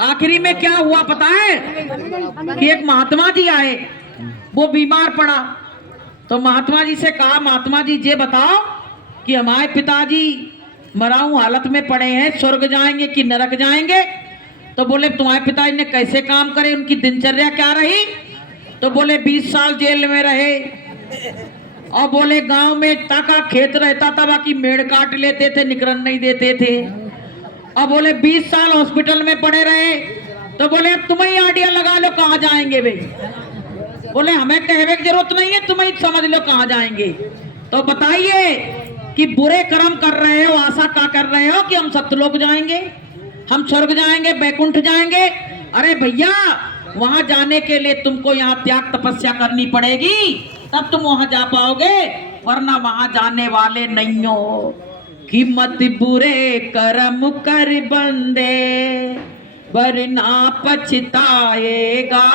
आखिरी में क्या हुआ पता है कि एक महात्मा जी आए, वो बीमार पड़ा तो महात्मा जी से कहा, महात्मा जी ये बताओ कि हमारे पिताजी मराऊ हालत में पड़े हैं, स्वर्ग जाएंगे कि नरक जाएंगे? तो बोले तुम्हारे पिताजी ने कैसे काम करे, उनकी दिनचर्या क्या रही? तो बोले 20 साल जेल में रहे और बोले गांव में ताका खेत रहता था, बाकी मेड़ काट लेते थे, निकरन नहीं देते थे। और बोले 20 साल हॉस्पिटल में पड़े रहे। तो बोले अब तुम ही आइडिया लगा लो कहाँ जाएंगे वे। बोले हमें कहने की जरूरत नहीं है, तुम ही समझ लो कहाँ जाएंगे। तो बताइए कि बुरे कर्म कर रहे हो, आशा क्या कर रहे हो कि हम सत्यलोक जाएंगे, हम स्वर्ग जाएंगे, बैकुंठ जाएंगे? अरे भैया, वहां जाने के लिए तुमको यहाँ त्याग तपस्या करनी पड़ेगी, तब तुम वहां जा पाओगे, वरना वहां जाने वाले नहीं हो। कि मत बुरे कर्म कर बंदे वरना पछताएगा,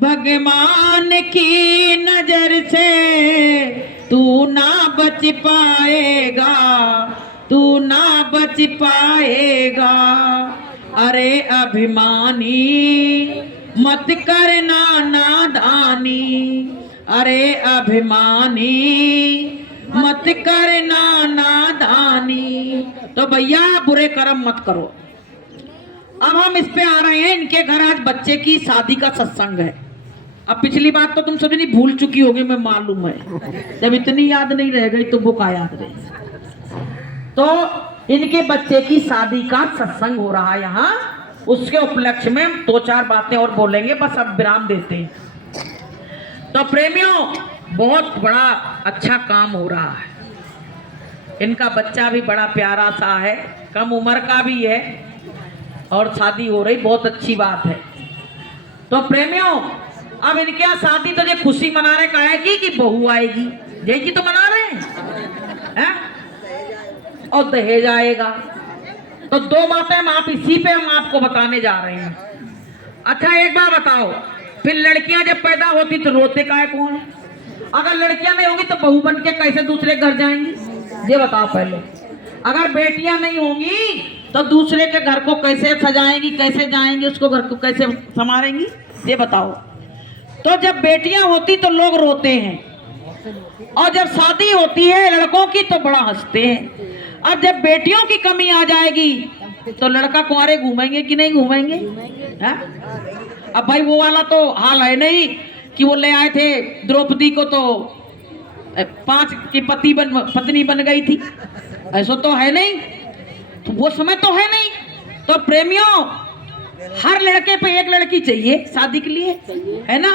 भगवान की नजर से तू ना बच पाएगा, तू ना बच पाएगा। अरे अभिमानी मत करना नादानी, अरे अभिमानी मत करना नादानी। तो भैया बुरे कर्म मत करो। अब हम इस पे आ रहे हैं, इनके घर आज बच्चे की शादी का सत्संग है। अब पिछली बात तो तुम सभी भूल चुकी होगी, मैं मालूम है, जब इतनी याद नहीं रह गई तो वो क्या याद रही। तो इनके बच्चे की शादी का सत्संग हो रहा है यहाँ, उसके उपलक्ष्य में हम 2-4 बातें और बोलेंगे, बस अब विराम देते हैं। तो प्रेमियों, बहुत बड़ा अच्छा काम हो रहा है। इनका बच्चा भी बड़ा प्यारा सा है, कम उम्र का भी है और शादी हो रही, बहुत अच्छी बात है। तो प्रेमियों, अब इनके यहाँ शादी तो ये खुशी मना रहे कहेगी कि बहू आएगी, यही तो मना रहे हैं? और दहेज आएगा। तो 2 बातें हम इसी पे हम आपको बताने जा रहे हैं। अच्छा एक बात बताओ, फिर लड़कियां जब पैदा होती तो रोते काहे कौन? अगर लड़कियां नहीं होंगी तो बहू बन के कैसे दूसरे घर जाएंगी, ये बताओ पहले। अगर बेटियां नहीं होंगी तो दूसरे के घर को कैसे सजाएंगी, कैसे जाएंगी, उसको घर को कैसे संभालेंगी, ये बताओ। तो जब बेटियां होती तो लोग रोते हैं, और जब शादी होती है लड़कों की तो बड़ा हंसते हैं। अब जब बेटियों की कमी आ जाएगी तो लड़का कुंवारे घूमेंगे कि नहीं घूमेंगे? है? अब भाई वो वाला तो हाल है नहीं कि वो ले आए थे द्रौपदी को तो 5 की पत्नी बन गई थी, ऐसा तो है नहीं, तो वो समय तो है नहीं। तो प्रेमियों, हर लड़के पे एक लड़की चाहिए शादी के लिए, है ना?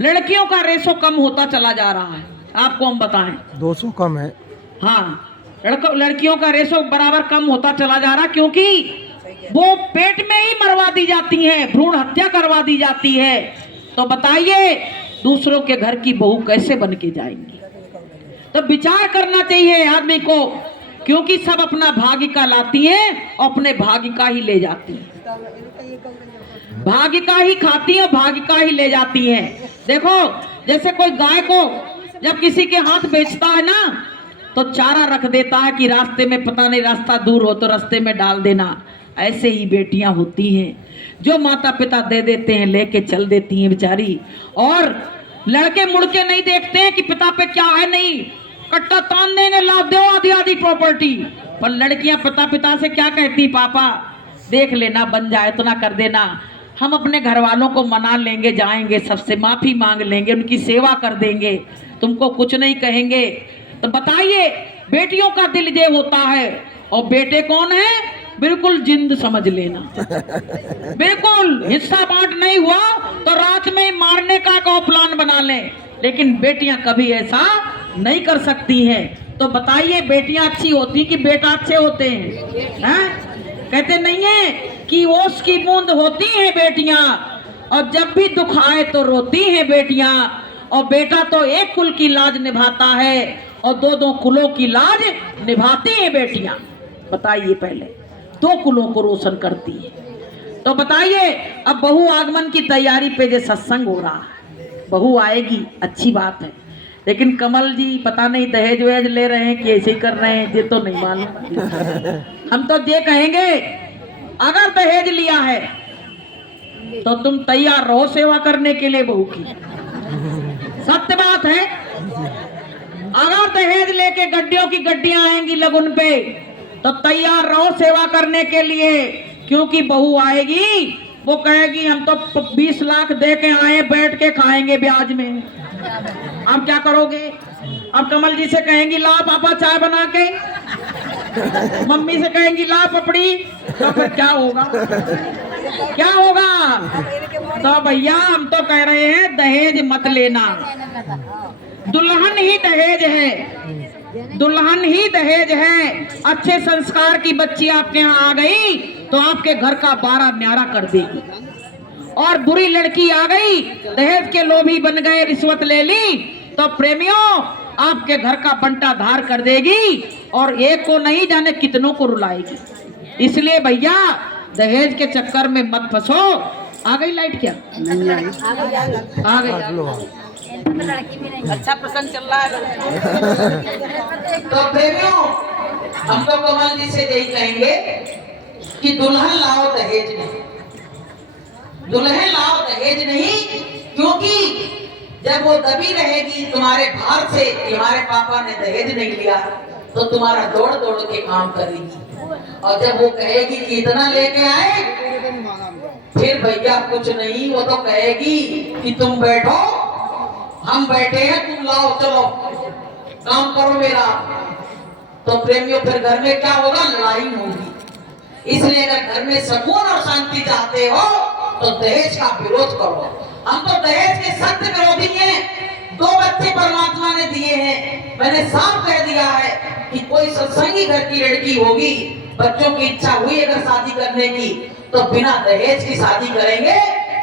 लड़कियों का रेशो कम होता चला जा रहा है, आपको हम बताएं 200 कम है। हाँ, लड़कियों का रेशो बराबर कम होता चला जा रहा, क्योंकि वो पेट में ही मरवा दी जाती हैं, भ्रूण हत्या करवा दी जाती है। तो बताइए दूसरों के घर की बहू कैसे बन के जाएंगी? तो विचार करना चाहिए आदमी को, क्योंकि सब अपना भाग्य का लाती हैं और अपने भाग्य का ही ले जाती हैं, भाग्य का ही खाती हैं और भाग्य का ही ले जाती हैं। देखो, जैसे कोई गाय को जब किसी के हाथ बेचता है ना, तो चारा रख देता है कि रास्ते में पता नहीं रास्ता दूर हो तो रास्ते में डाल देना। ऐसे ही बेटियां होती हैं, जो माता पिता दे देते हैं लेके चल देती हैं बेचारी, और लड़के मुड़ के नहीं देखते हैं कि पिता पे क्या है, नहीं कट्टा तान देंगे, लाद दो आधी आधी प्रॉपर्टी। पर लड़कियां पिता से क्या कहती, पापा देख लेना, बन जाए तो ना कर देना, हम अपने घर वालों को मना लेंगे, जाएंगे सबसे माफी मांग लेंगे, उनकी सेवा कर देंगे, तुमको कुछ नहीं कहेंगे। तो बताइए, बेटियों का दिल ये होता है, और बेटे कौन है? बिल्कुल जिंद समझ लेना, बिल्कुल हिस्सा बांट नहीं हुआ तो रात में मारने का प्लान बना लें, लेकिन बेटियां कभी ऐसा नहीं कर सकती हैं। तो बताइए, बेटियां अच्छी होती कि बेटा अच्छे होते हैं? कहते नहीं है कि ओस की बूंद होती हैं बेटियां, और जब भी दुख आए तो रोती हैं बेटियां, और बेटा तो एक कुल की लाज निभाता है और 2-2 कुलों की लाज निभाती हैं बेटियां। बताइए, पहले 2 कुलों को रोशन करती है। तो बताइए, अब बहू आगमन की तैयारी पे जो सत्संग हो रहा है, बहू आएगी, अच्छी बात है, लेकिन कमल जी पता नहीं दहेज वहेज ले रहे हैं कि ऐसे ही कर रहे हैं, ये तो नहीं मालूम। हम तो ये कहेंगे अगर दहेज लिया है तो तुम तैयार रहो सेवा करने के लिए बहू की। सत्य बात है। अगर दहेज लेके गड्डियों की गड्डियां आएंगी लगुन पे तो तैयार रहो सेवा करने के लिए, क्योंकि बहू आएगी वो कहेगी हम तो 20 लाख दे के आए, बैठ के खाएंगे ब्याज में। अब क्या करोगे? अब कमल जी से कहेंगी ला पापा चाय बना के, मम्मी से कहेंगी ला पपड़ी, तो फिर क्या होगा? क्या होगा? तो भैया हम तो कह रहे हैं दहेज मत लेना। दुल्हन ही दहेज है, दुल्हन ही दहेज है। अच्छे संस्कार की बच्ची आपके यहाँ आ गई तो आपके घर का बारा न्यारा कर देगी, और बुरी लड़की आ गई दहेज के लोभी बन गए, रिश्वत ले ली तो प्रेमियों आपके घर का बंटा धार कर देगी, और एक को नहीं जाने कितनों को रुलाएगी। इसलिए भैया दहेज के चक्कर में मत फंसो। आ गई लाइट? क्या आ गई? अच्छा प्रसंग चल रहा है। तो प्रेमियों हम तो कमल जी से यही कहेंगे कि दुल्हन लाओ दहेज नहीं, दुल्हन लाओ दहेज नहीं, क्योंकि जब वो दबी रहेगी तुम्हारे भार से कि हमारे पापा ने दहेज नहीं लिया, तो तुम्हारा दौड़ दौड़ के काम करेगी। और जब वो कहेगी कि इतना लेके आए, फिर भैया कुछ नहीं, वो तो कहेगी कि तुम बैठो, हम बैठे हैं, तुम लाओ, चलो काम करो मेरा। तो प्रेमियों फिर घर में क्या होगा? लड़ाई होगी। इसलिए अगर घर में सुकून और शांति चाहते हो तो दहेज का विरोध करो। हम तो दहेज के सख्त विरोधी हैं। 2 बच्चे परमात्मा ने दिए हैं। मैंने साफ कह दिया है कि कोई सत्संगी घर की लड़की होगी, बच्चों की इच्छा हुई अगर शादी करने की तो बिना दहेज की शादी करेंगे,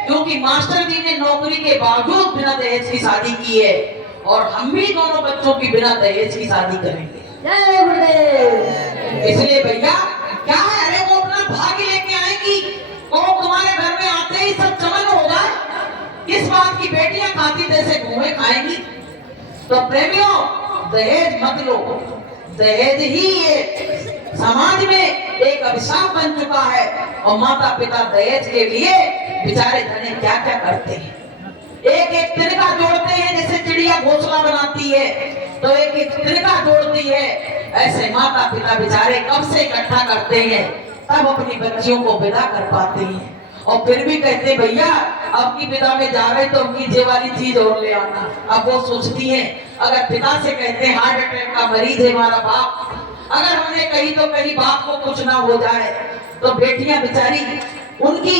क्योंकि मास्टर जी ने नौकरी के बावजूद बिना दहेज की शादी की है, और हम भी दोनों बच्चों की बिना दहेज की शादी करेंगे। इसलिए भैया क्या है, अरे वो अपना भाग्य लेके आएगी, वो तुम्हारे घर में आते ही सब चमन होगा। किस बात की बेटियां खाती जैसे घूमे खाएंगी? तो प्रेमियों दहेज मत लो। दहेज ही ये समाज में एक अभिशाप बन चुका है, और माता पिता दहेज के लिए बेचारे धने क्या क्या करते हैं। एक एक तिनका जोड़ते हैं, जैसे चिड़िया घोंसला बनाती है तो एक एक तिनका जोड़ती है, ऐसे माता पिता बेचारे कब से इकट्ठा करते हैं तब अपनी बच्चियों को विदा कर पाते हैं। और फिर भी कहते भैया अब की विदा में जा रहे तो उनकी ये वाली चीज और ले आना। अब वो सोचती है अगर पिता से कहते हैं हार्ट अटैक का मरीज है हमारा बाप, अगर हमने कही तो कहीं बाप को कुछ ना हो जाए, तो बेटियां बेचारी उनकी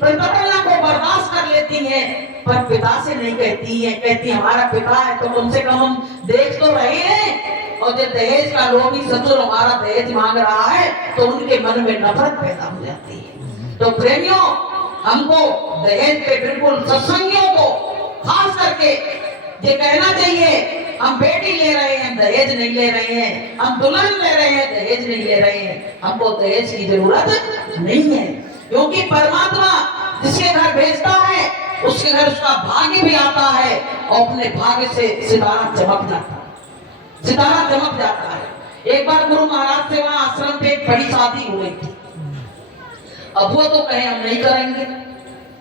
प्रतिपन्ना को बर्दाश्त कर लेती हैं, पर पिता से नहीं कहती है। कहती हमारा पिता है तो कम से कम हम देख तो रहे हैं। और जब दहेज का लोभी ससुर हमारा दहेज मांग रहा है तो उनके मन में नफरत पैदा हो जाती है। तो प्रेमियों हमको दहेज पे बिल्कुल सत्संगियों को खास करके ये कहना चाहिए, हम बेटी ले रहे हैं दहेज नहीं ले रहे हैं, हम दुल्हन ले रहे हैं दहेज नहीं ले रहे हैं, हमको दहेज की जरूरत नहीं है। क्योंकि परमात्मा जिसके घर भेजता है उसके घर उसका भाग्य भी आता है, और अपने भाग्य से सितारा चमक जाता है, सितारा चमक जाता है। एक बार गुरु महाराज से वहां आश्रम पे एक बड़ी शादी हो रही थी। अब वो तो कहे हम नहीं करेंगे,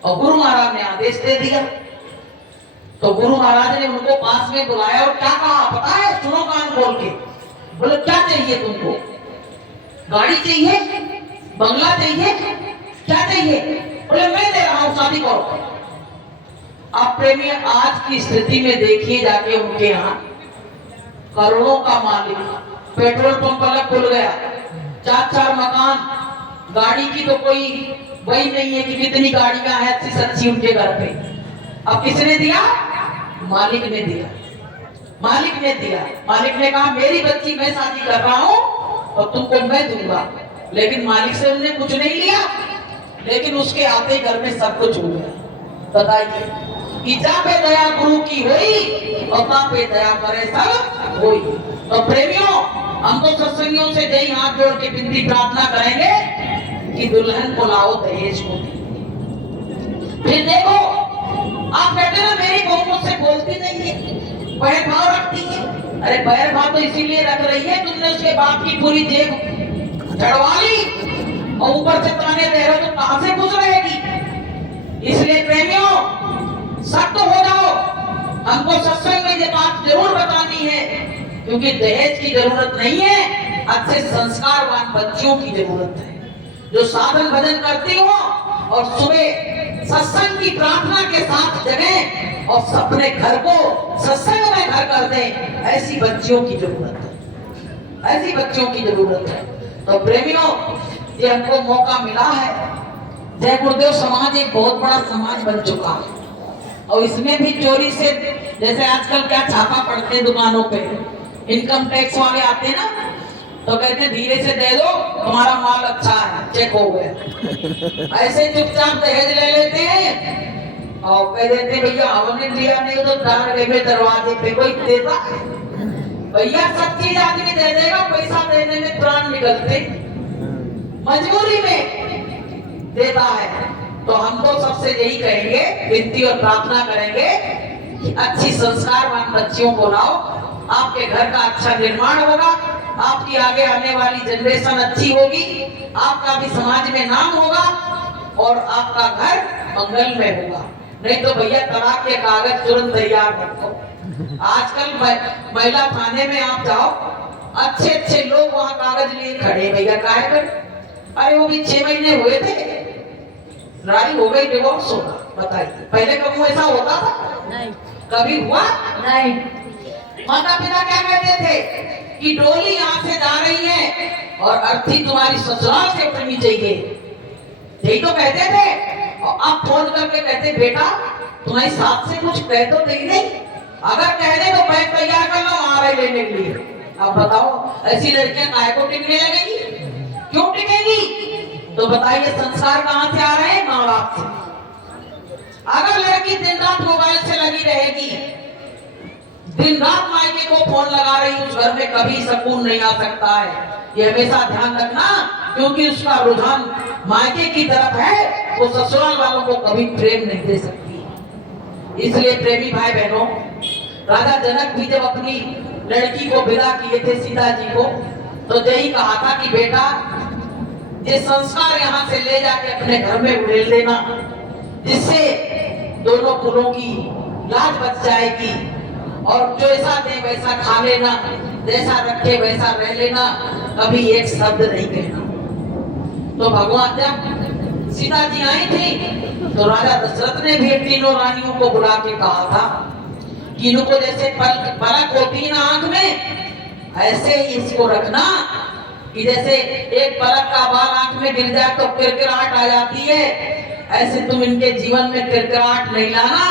और गुरु महाराज ने आदेश दे दिया। तो गुरु महाराज ने उनको पास में बुलाया और क्या कहा पता है? सुनो कान खोल के। बोले क्या चाहिए तुमको? गाड़ी चाहिए, बंगला चाहिए, क्या चाहिए? बोले मैं दे रहा हूं, शादी करो। आप प्रेमी आज की स्थिति में देखिए जाके उनके यहाँ करोड़ों का मालिक, पेट्रोल पंप अलग खुल गया, 4-4 मकान, गाड़ी की तो कोई वही नहीं है कि कितनी गाड़ियां हैं अच्छी सच्ची उनके घर पे। अब किसने दिया? मालिक ने दिया। मालिक ने दिया। मालिक ने कहा मेरी बच्ची मैं शादी कर रहा हूं और तुमको मैं दूंगा। लेकिन मालिक से उन्होंने कुछ नहीं लिया, लेकिन उसके आते ही घर में सब कुछ हो गया। बताइए कि जा पे दया गुरु की हुई और ता पे दया करे सब हुई। तो प्रेमियों हम तो सत्संगियों से यही हाथ जोड़ के विनती प्रार्थना करेंगे कि दुल्हन को लाओ दहेज को। फिर देखो आप कहते ना मेरी बहू मुझसे बोलती नहीं है, बैर भाव रखती है। अरे बैर भाव तो इसीलिए रख रही है तुमने उसके बाप की पूरी जेब चढ़वा ली और ऊपर से ताने दे रहे हो तो कहां से खुश रहेगी। इसलिए प्रेमियों सख्त हो जाओ। हमको सत्संग में ये बात जरूर बतानी है, क्योंकि दहेज की जरूरत नहीं है, अच्छे संस्कारवान बच्चियों की जरूरत है जो साधन भजन करती हो और सुबह सत्संग की प्रार्थना के साथ जगें और अपने घर को सत्संग में घर कर दें। ऐसी बच्चियों की जरूरत है, ऐसी बच्चियों की जरूरत है। तो प्रेमियों ये हमको मौका मिला है। जय गुरुदेव समाज एक बहुत बड़ा समाज बन चुका है और इसमें भी चोरी से, जैसे आजकल क्या छापा पड़ते हैं दुकानों पे, इनकम टैक्स वाले आते हैं ना, तो कहते हैं धीरे से दे दो तुम्हारा माल अच्छा है, चेक हो गया। ऐसे चुपचाप दहेज ले लेते हैं और कह देते हैं भैया हमने लिया नहीं तो डाल में दरवाजे पे कोई देता है। भैया सब चीज आदमी दे देगा, पैसा देने में प्राण निकलते, मजबूरी में देता है। तो हम तो सबसे यही कहेंगे, विनती और प्रार्थना करेंगे कि अच्छी संस्कारवान बच्चियों को लाओ, आपके घर का अच्छा निर्माण होगा, आपकी आगे आने वाली जनरेशन अच्छी होगी, आपका भी समाज में नाम होगा और आपका घर मंगल में होगा। नहीं तो भैया तलाक के कागज तुरंत तैयार रखो। आजकल महिला थाने में आप जाओ, अच्छे अच्छे लोग वहाँ कागज लिए खड़े, भैया काहे कर, अरे वो भी 6 महीने हुए थे, रारी हो गई, डिवोर्स होगा। बताइए पहले कभी ऐसा होता था? नहीं। कभी हुआ? नहीं। माता पिता क्या कहते थे कि डोली यहाँ से जा रही है और अर्थी तुम्हारी ससुराल से उठनी चाहिए, यही तो कहते थे। और अब फोन करके कहते बेटा तुम्हारी साथ से कुछ कह तो नहीं, अगर कह दे तो बैग तैयार कर लो आ रहे लेने के लिए। अब बताओ ऐसी लड़कियां काहे को टिकने लगेंगी, क्यों टिकेंगी? तो बताइए संस्कार कहाँ से आ रहे हैं? माँ बाप से। अगर लड़की दिन रात मोबाइल से लगी रहेगी, दिन रात मायके को फोन लगा रही, उस घर में कभी सुकून नहीं आ सकता है। ये हमेशा ध्यान रखना, क्योंकि उसका रुझान मायके की तरफ है, वो ससुराल वालों को कभी प्रेम नहीं दे सकती। इसलिए प्रेमी भाई बहनों, राजा जनक भी जब अपनी लड़की को विदा किए थे सीता जी को, तो यही कहा था कि बेटा ये संस्कार यहाँ से ले जाके अपने घर में उड़ेल देना, जिससे दोनों कुलों की लाज बच जाएगी और जो ऐसा दे वैसा खा लेना, जैसा रखे वैसा रह लेना, कभी एक शब्द नहीं कहना। तो भगवान जब सीता जी आई थी तो राजा दशरथ ने भी तीनों रानियों को बुला के कहा था कि इनको जैसे पलक होती है ना आंख में, ऐसे ही इसको रखना कि जैसे एक पलक का बाल आंख में गिर जाए तो किरकिराहट आ जाती है, ऐसे तुम इनके जीवन में किरकिराहट नहीं लाना।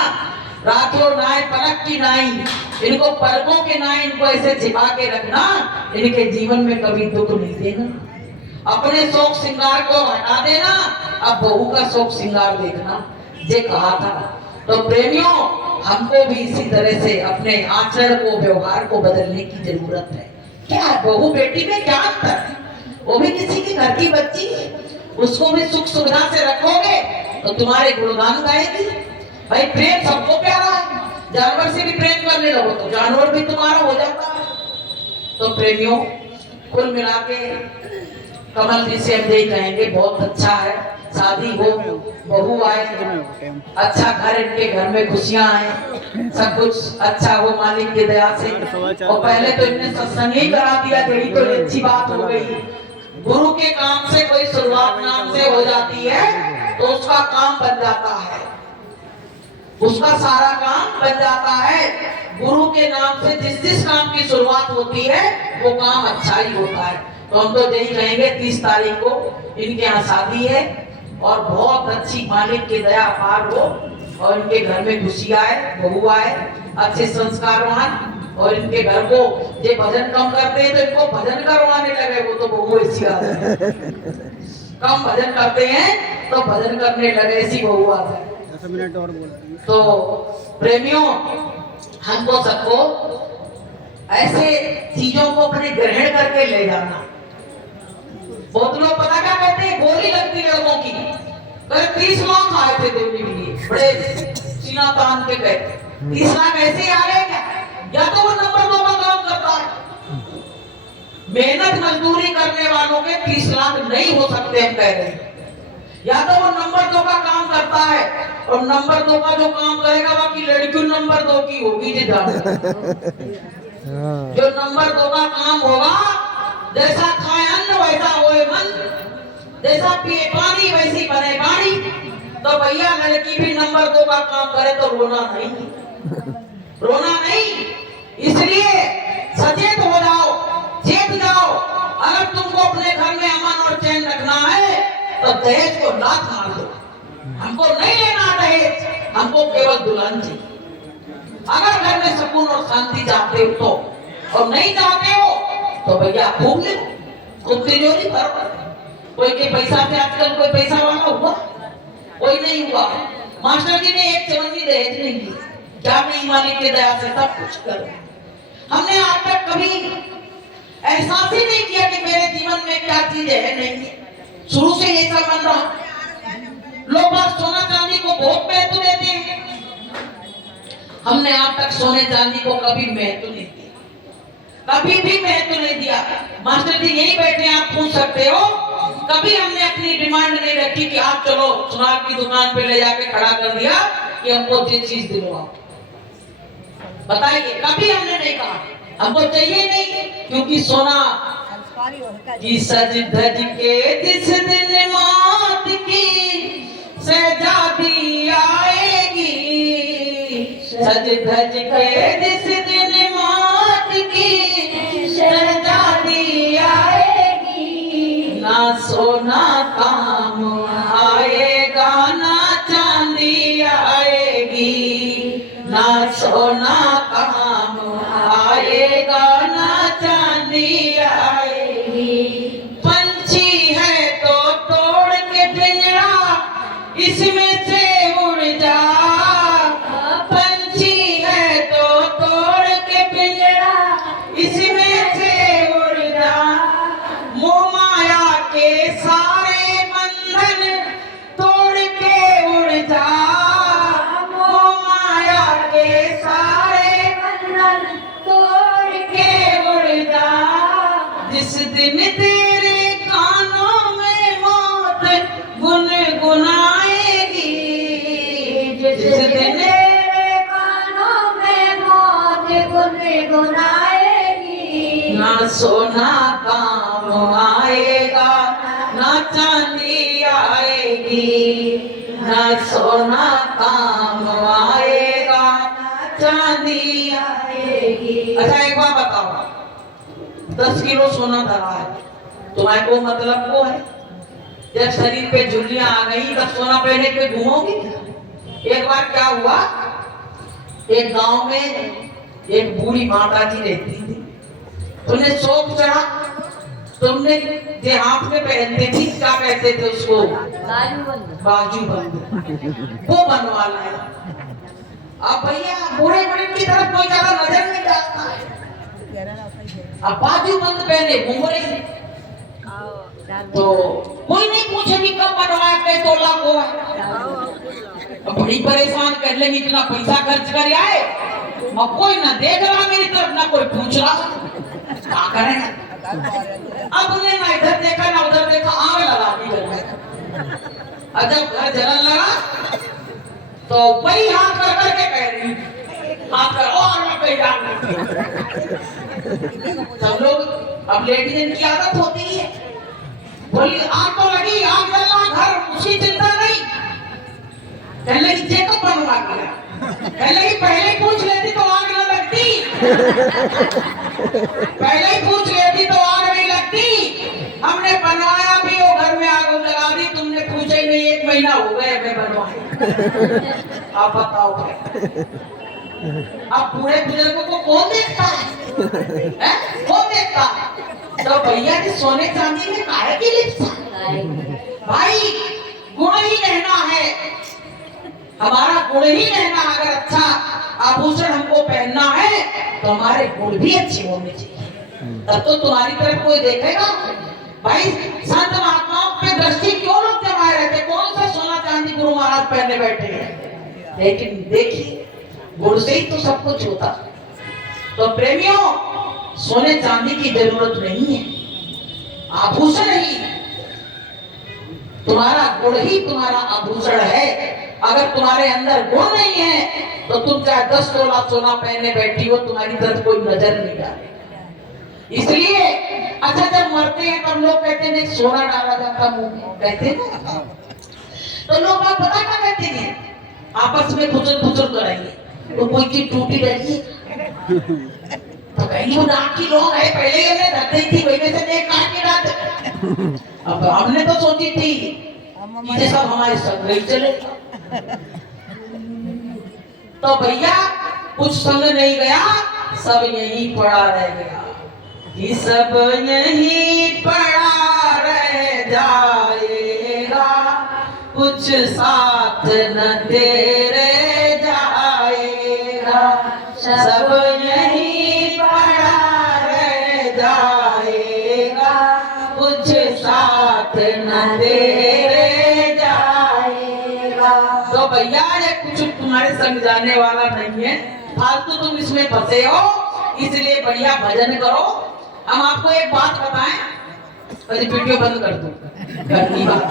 रातों नाय पलक की नाई, इनको पलकों के नाई, इनको ऐसे छिपा के रखना, इनके जीवन में कभी दुख नहीं देना। अपने शौक श्रृंगार को हटा देना, अब बहू का शौक श्रृंगार देखना, ये कहा था। तो प्रेमियों हमको भी इसी तरह से अपने आचरण को, व्यवहार को बदलने की जरूरत है। क्या है बहू बेटी में क्या अंतर है? वो भी किसी के घर की बच्ची है, उसको भी सुख सुविधा से रखोगे तो तुम्हारे गुणगान गाएगी। भाई प्रेम सबको प्यारा है, जानवर से भी प्रेम करने लगो तो जानवर भी तुम्हारा हो जाता है। तो प्रेमियों कुल मिला के कमल जी से हम यही कहेंगे, बहुत अच्छा है, शादी हो, बहू आए, अच्छा घर, इनके घर में खुशियां आए, सब कुछ अच्छा हो मालिक की दया से। और पहले तो इन्हें सत्संग ही करा दिया, यही तो अच्छी बात हो गई। गुरु के काम से कोई शुरुआत नाम से हो जाती है तो उसका काम बन जाता है, उसका सारा काम बन जाता है। गुरु के नाम से जिस जिस काम की शुरुआत होती है वो काम अच्छा ही होता है। तो हम तो यही कहेंगे 30 तारीख को इनके यहाँ शादी है और बहुत अच्छी मालिक की दया अपार हो और इनके घर में खुशी आए, बहू आए, अच्छे संस्कारवान, और इनके घर को ये भजन कम करते हैं तो इनको भजन करवाने लगे। वो तो बहू ऐसी आदत है, कम भजन करते हैं तो भजन करने लगे, ऐसी बहू आदत है। 10 मिनट और बोल। तो प्रेमियों हमको सबको ऐसे चीजों को अपने ग्रहण करके ले जाना। बहुत लोग पता क्या कहते हैं, गोली लगती लोगों की, 30 लाख आए थे देने के लिए, बड़े सीना तान के कहते 30 लाख ऐसे ही आ गए क्या? या तो वो नंबर 2 का काम करता है, मेहनत मजदूरी करने वालों के 30 लाख नहीं हो सकते हम कह रहे हैं। या तो वो नंबर 2 का काम करता है, और नंबर 2 का जो काम करेगा बाकी लड़की नंबर 2 की होगी जी जान। जो नंबर 2 का काम होगा, जैसा खाए अन्न वैसा होए मन, जैसा पिए पानी वैसी बने बाड़ी। तो भैया लड़की भी नंबर 2 का काम करे तो रोना नहीं, रोना नहीं। इसलिए सचेत हो जाओ, चेत जाओ। अगर तुमको अपने घर में अमन और चैन रखना है तो दहेज को लात मार दो। हमको नहीं लेना दहेज, हमको केवल दुल्हन चाहिए। अगर घर में सुकून और शांति चाहते हो तो, और नहीं चाहते हो तो भैया खूब ले, खूब तिजोरी भर। कोई के पैसा से आजकल कोई पैसा वाला हुआ? कोई नहीं हुआ। मास्टर जी ने एक चवन्नी दहेज नहीं दी, क्या नहीं, मालिक की दया से सब कुछ कर। हमने आज तक कभी एहसास ही नहीं किया कि मेरे जीवन में क्या चीज है नहीं है। शुरू से ये सब बन रहा। लोग आज सोना चांदी को बहुत महत्व देते हैं, हमने आज तक सोने चांदी को कभी महत्व नहीं दिया, कभी भी महत्व नहीं दिया। मास्टर जी यही बैठे, आप पूछ सकते हो। कभी हमने अपनी डिमांड नहीं रखी कि आप चलो सुनार की दुकान पे ले जाके खड़ा कर दिया कि हमको ये चीज दिलवाओ। बताइए, कभी हमने नहीं कहा हमको चाहिए नहीं, क्योंकि सोना की सज धज के जिस दिन मात की शहजादी आएगी, सज धज के जिस दिन मात की शहजादी आएगी, ना सोना काम आएगा ना चांदी आएगी, ना सोना काम आएगा ना चांदी आएगी। पंछी है तो तोड़ के पिंजरा इसमें से उड़ जा, पंछी है तो तोड़ के पिंजरा इसमें से उड़ जा, मोह माया के सारे बंधन तोड़ के उड़ जा, मोह माया के सारे बंधन तोड़ के उड़ जा। जिस दिन तेरे कानों में मौत गुनगुनाएगी, जिस दिन तेरे कानों में मौत गुनगुनाएगी, ना सोना काम आएगा ना चांदी आएगी, ना सोना काम आएगा ना चांदी आएगी। अच्छा एक बात बताओ, 10 किलो सोना धरा है, तुम्हारे को मतलब को है? जब शरीर पे झुर्रियां आ गई तब सोना पहने के घूमोगी? एक बार क्या हुआ, एक गांव में एक बूढ़ी माता जी रहती थी, उन्हें शौक चढ़ा, तुमने जो हाथ में पहनते थी क्या कहते थे उसको? बाजूबंद, वो बनवाना है। अब भैया बूढ़े बूढ़े की तरफ कोई ज्यादा नजर नहीं डालता है, अब बाजूबंद पहने घूम रही, तो कोई नहीं पूछे कि कब बनवाया, कई तोला को है। अब बड़ी परेशान कर लेंगे, इतना पैसा खर्च कर आए, अब कोई ना देख रहा मेरी तरफ ना कोई पूछ रहा, क्या करें? अब उन्हें ना इधर देखा ना उधर देखा, आग लगा दी घर में। और जब घर जलन लगा तो वही हाथ कर करके कह रही, हाथ कर और मैं कहीं जाना। सब लोग, अब लेडीज की आदत होती है, बोली आग तो लगी, आग जल रहा, घर उसकी चिंता नहीं, कहने की चेकअप बनवा दिया, कहने की पहले पूछ लेती तो आग न लगती, पहले ही पूछ लेती तो आग नहीं लगती। हमने बनवाया भी, वो घर में आग लगा दी, तुमने पूछा ही नहीं, 1 महीना हो गया मैं बनवाया। आप बताओ अब पूरे बुजुर्गों को कौन देखता है? कौन देखता है? तो भैया जी सोने चांदी में काहे की लिप्सा? भाई गुण ही रहना है, हमारा गुण ही रहना। अगर अच्छा आभूषण हमको पहनना है तो हमारे गुण भी अच्छे होने चाहिए, तब तो तुम्हारी तरफ कोई देखेगा। भाई संत महात्माओं पे दृष्टि क्यों लोग जमाए रहते? कौन सा सोना चांदी गुरु महाराज पहने बैठे हैं? लेकिन देखिए गुण से ही तो सब कुछ होता। तो प्रेमियों, सोने चांदी की जरूरत नहीं है, आभूषण ही तुम्हारा गुण ही तुम्हारा आभूषण है। अगर तुम्हारे अंदर गुण नहीं है तो तुम चाहे 10 तोला सोना पहने बैठी हो, तुम्हारी तरफ कोई नजर नहीं डालेगा। इसलिए अच्छा जब मरते हैं तब लोग कहते हैं सोना डाला जाता मुंह में, कहते हैं ना, तो लोग आप पता क्या कहते हैं, आपस में खुचर कराएंगे तो कोई चीज टूटी रही तो कहीं वो नाक की लोग है, पहले हमने धरती थी वही में से देख काट के रात। अब हमने तो सोची थी ये सब हमारे संग ही चले, तो भैया कुछ संग नहीं गया, सब यही पड़ा रह गया, कि सब यही पड़ा रह जाएगा, कुछ साथ न तेरे जाएगा, सब यही पड़ा रह जाएगा, कुछ साथ न तेरे जाएगा। तो भैया ये कुछ तुम्हारे संग जाने वाला नहीं है, फालतू तुम इसमें फंसे हो, इसलिए बढ़िया भजन करो। हम आपको एक बात बताएं, वीडियो बंद कर दो, घर की बात।